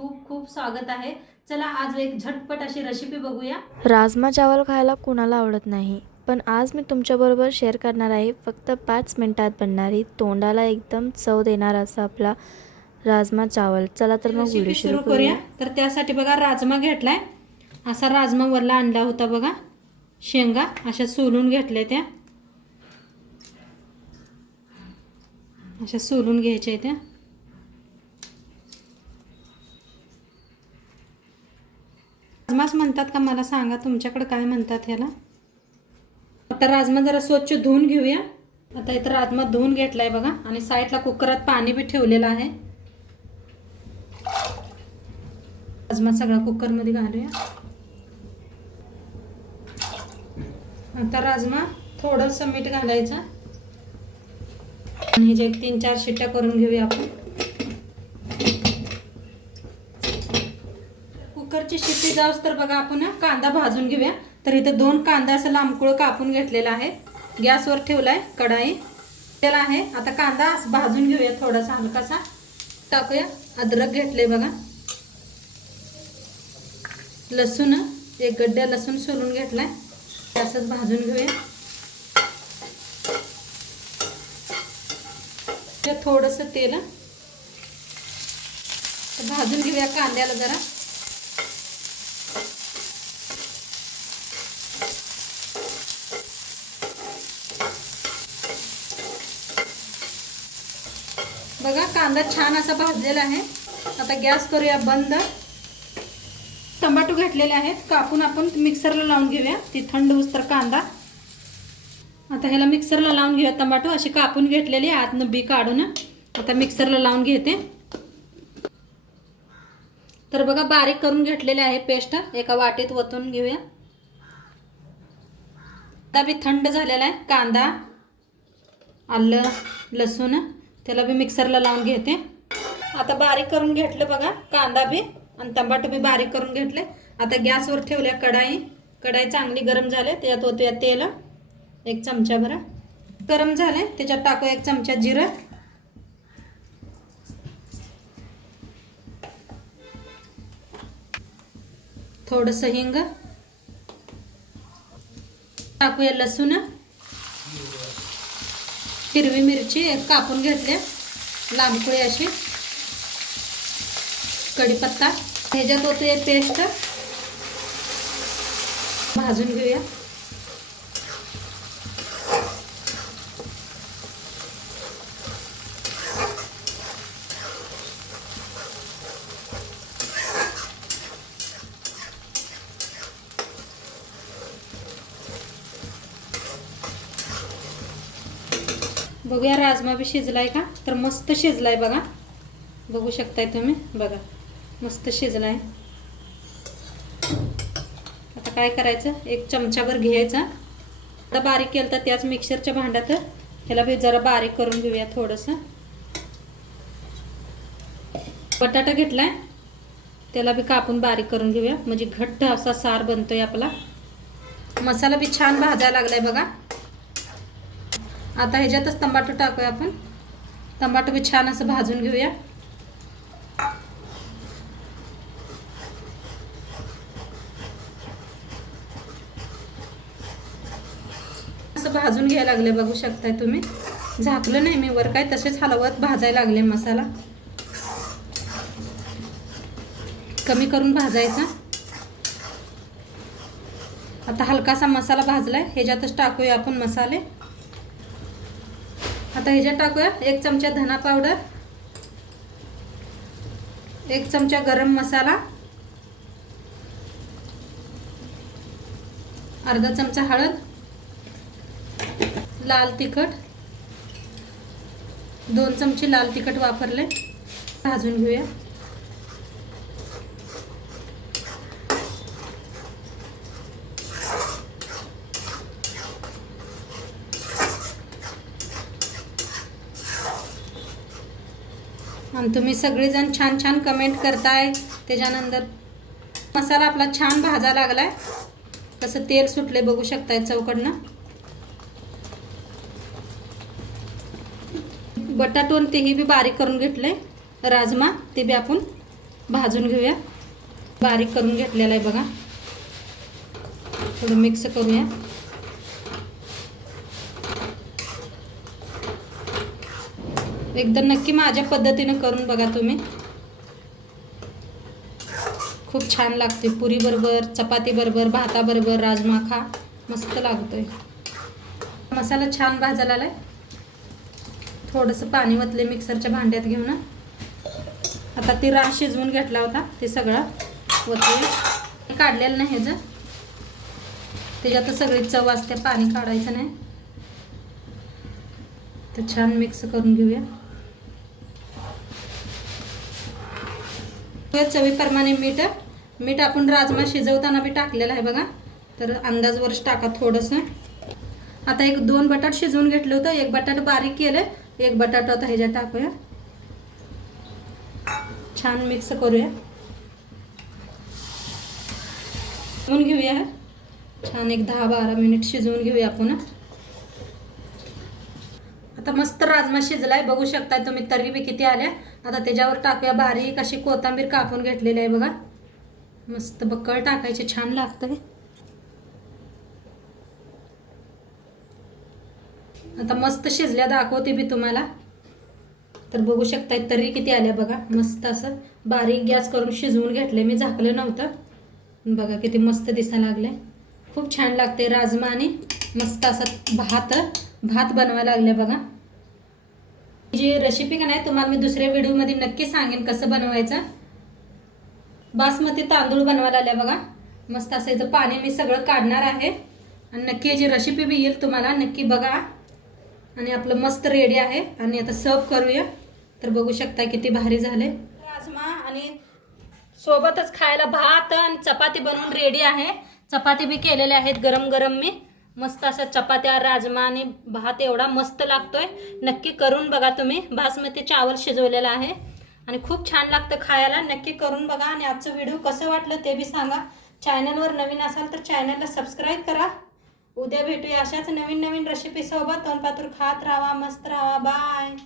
खूप खूप स्वागत आहे. चला आज एक झटपट अशी रेसिपी बघूया. राजमा चावल खायला कुणाला आवडत नाही पण आज मी तुमच्याबरोबर शेअर करणार आहे. फक्त पाच मिनिटात बनणारी तोंडाला एकदम चव देणार असा आपला राजमा चावल. चला तर मग व्हिडिओ सुरू करूया. तर त्यासाठी बघा राजमा घेतलाय. असा राजमा वरला आणला होता बघा. शेंगा अशा सोलून घेतल्या त्या. अशा सोलून घ्यायच्या त्या. राजमाच म्हणतात का? मला सांगा तुमच्याकडे काय म्हणतात ह्याला? आता राजमा जरा स्वच्छ धुवून घेऊया. आता इथं राजमा धुवून आहे बघा. आणि साईडला कुकरात पाणी बी ठेवलेलं आहे. राजमा सगळा कुकरमध्ये घालूया. आता राजमा थोडंसं मीठ घालायचं. आणि जे तीन चार शिट्ट्या करून घेऊया आपण. कलरची शिट्टी जाऊस तर बघा आपण कांदा भाजून घेऊया. तर इथं दोन कांदा असं लांबकुळ कापून घेतलेला आहे. गॅसवर ठेवलाय कढाई. त्याला आहे. आता कांदा भाजून घेऊया थोडासा हलकासा. टाकूया. अद्रक घेतले बघा. लसूण एक गड्ड्या लसूण सोलून घेतलाय. ते असंच भाजून घेऊया. ते थोडंसं तेल भाजून घेऊया कांद्याला जरा. बघा कांदा छान असा भाजलेला आहे. आता गॅस करूया बंद. टमाटो घातलेले आहेत. कापून आपण मिक्सरला लावून घेऊया. ती थंड उस्तर कांदा. आता ह्याला मिक्सरला लावून घेऊया टमाटो अशी कापून घेतलेली आतनं बी काढून. आता मिक्सरला लावून घेते. तर बघा बारीक करून घेतलेले आहे पेस्ट. एका वाटीत वतून घेऊया. आता बी थंड झालेला आहे. कांदा आलं लसूण. त्याला मी मिक्सरला लावून घेते. आता बारीक करून घेतलं बघा कांदा बी आणि टमाटो बी बारीक करून घेतले. आता गॅसवर ठेवल्या कढाई. कढाई चांगली गरम झाले त्याच्यात होत्या तेल. एक चमचा भरा गरम झाले त्याच्यात टाकू एक चमचा जिरं. थोडंसं हिंग. टाकूया लसूण. हिरवी मिरची एक कापून घेतल्या. लांबकुळी अशी. कढीपत्ता. ह्याच्यात होते पेस्ट भाजून घेऊया. बघूया राजमा बी शिजलाय का? तर मस्त शिजलाय बघा. बघू शकताय तुम्ही? बघा. मस्त शिजलाय. आता काय करायचं? एक चमचाभर घ्यायचा. आता बारीक केलं तर त्याच मिक्सरच्या भांड्यात. ह्याला बी जरा बारीक करून घेऊया थोडंसं. बटाटा घेतलाय. त्याला बी कापून बारीक करून घेऊया. म्हणजे घट्ट असा सार बनतोय आपला. मसाला बी छान भाजायला लागलाय बघा. आता ह्याच्यातच तंबाटू टाकूया आपण. तंबाटू बी छान असं भाजून घेऊया. असं भाजून घ्यायला लागले बघू शकताय तुम्ही. झाकलं नाही मी वर काय तसेच हलवत भाजायला लागले मसाला. कमी करून भाजायचा. आता हलकासा मसाला भाजलाय ह्याच्यातच टाकूया आपण मसाले. आता ह्याच्यात टाकूया. एक चमचा धना पावडर एक चमचा गरम मसाला. अर्धा चमचा हळद. लाल तिखट. दोन चमचे लाल तिखट वापरले. भाजून घेऊया. आणि तुम्ही सगळेजण छान छान कमेंट करताय. त्याच्यानंतर मसाला आपला छान भाजा लागला आहे कसं तेल सुटले बघू शकताय चौकडनं. बटाटून आणि तेही बी बारीक करून घेतले राजमा ते बी आपण भाजून घेऊया. बारीक करून घेतलेला आहे बघा. थोडं मिक्स करूया. एकदम नक्की माझ्या पद्धतीने करून बघा तुम्ही. खूप छान लागते. पुरी बरोबर चपाती बरोबर राजमा खा मस्त लागतोय. मसाला छान भाजायला आलाय. थोडंसं पाणी वतले मिक्सरच्या भांड्यात घेऊन. आता ती रास शिजवून घेतला होता. ते सगळं वतले काढलेलं नाही ह्याचं त्याच्यात सगळी चव असते. पाणी काढायचं नाही. तर छान मिक्स करून घेऊया. चवीप्रमाणे मीठ मीठ आपण राजमा शिजवताना बी टाकलेलं आहे बघा. तर अंदाजवरच टाका थोडंसं. आता एक दोन बटाट शिजवून घेतलं होतं. एक बटाट बारीक केलं एक बटाटा आता ह्याच्यात टाकूया. छान मिक्स करूया. शिजवून घेऊया. छान एक दहा बारा मिनिट शिजवून घेऊया आपण. आता मस्त राजमा शिजलाय बघू शकताय तुम्ही तरी बी किती आल्या? आता त्याच्यावर टाकूया बारीक अशी कोथिंबीर कापून घेतलेली आहे बघा. मस्त बक्कळ टाकायची छान लागतंय. आता मस्त शिजल्या दाखवते मी तुम्हाला. तर बघू शकताय तरी किती आल्या बघा. मस्त असं बारीक गॅस करून शिजवून घेतले मी झाकलं नव्हतं. बघा किती मस्त दिसायला लागले खूप छान लागते राजमा आणि मस्त असं भात. भात बनवायला लागले बघा. जी रेसिपी का नाही तुम्हाला मी दुसऱ्या व्हिडिओमध्ये नक्की सांगेन कसं बनवायचं. बासमती तांदूळ बनवायला आले बघा. मस्त असं याचं पाणी मी सगळं काढणार आहे. आणि नक्की याची रेसिपी बी येईल तुम्हाला. नक्की बघा. आणि आपलं मस्त रेडी आहे. आणि आता सर्व करूया. तर बघू शकता किती भारी झाले. राजमा आणि सोबतच खायला भात आणि चपाती बनवून रेडी आहे. चपाती बी केलेल्या आहेत गरम गरम मी. मस्त असं चपात्या राजमा आणि भात एवढा मस्त लागतोय. नक्की करून बघा तुम्ही. बासमती चावल शिजवलेला आहे. आणि खूप छान लागतं खायला. नक्की करून बघा. आणि आजचं व्हिडिओ कसं वाटलं ते बी सांगा. चॅनलवर नवीन असाल तर चॅनलला सबस्क्राईब करा. उद्या भेटूया अशाच नवीन नवीन रेसिपी सोबत. तोंडपातूर खात राहा मस्त राहा. बाय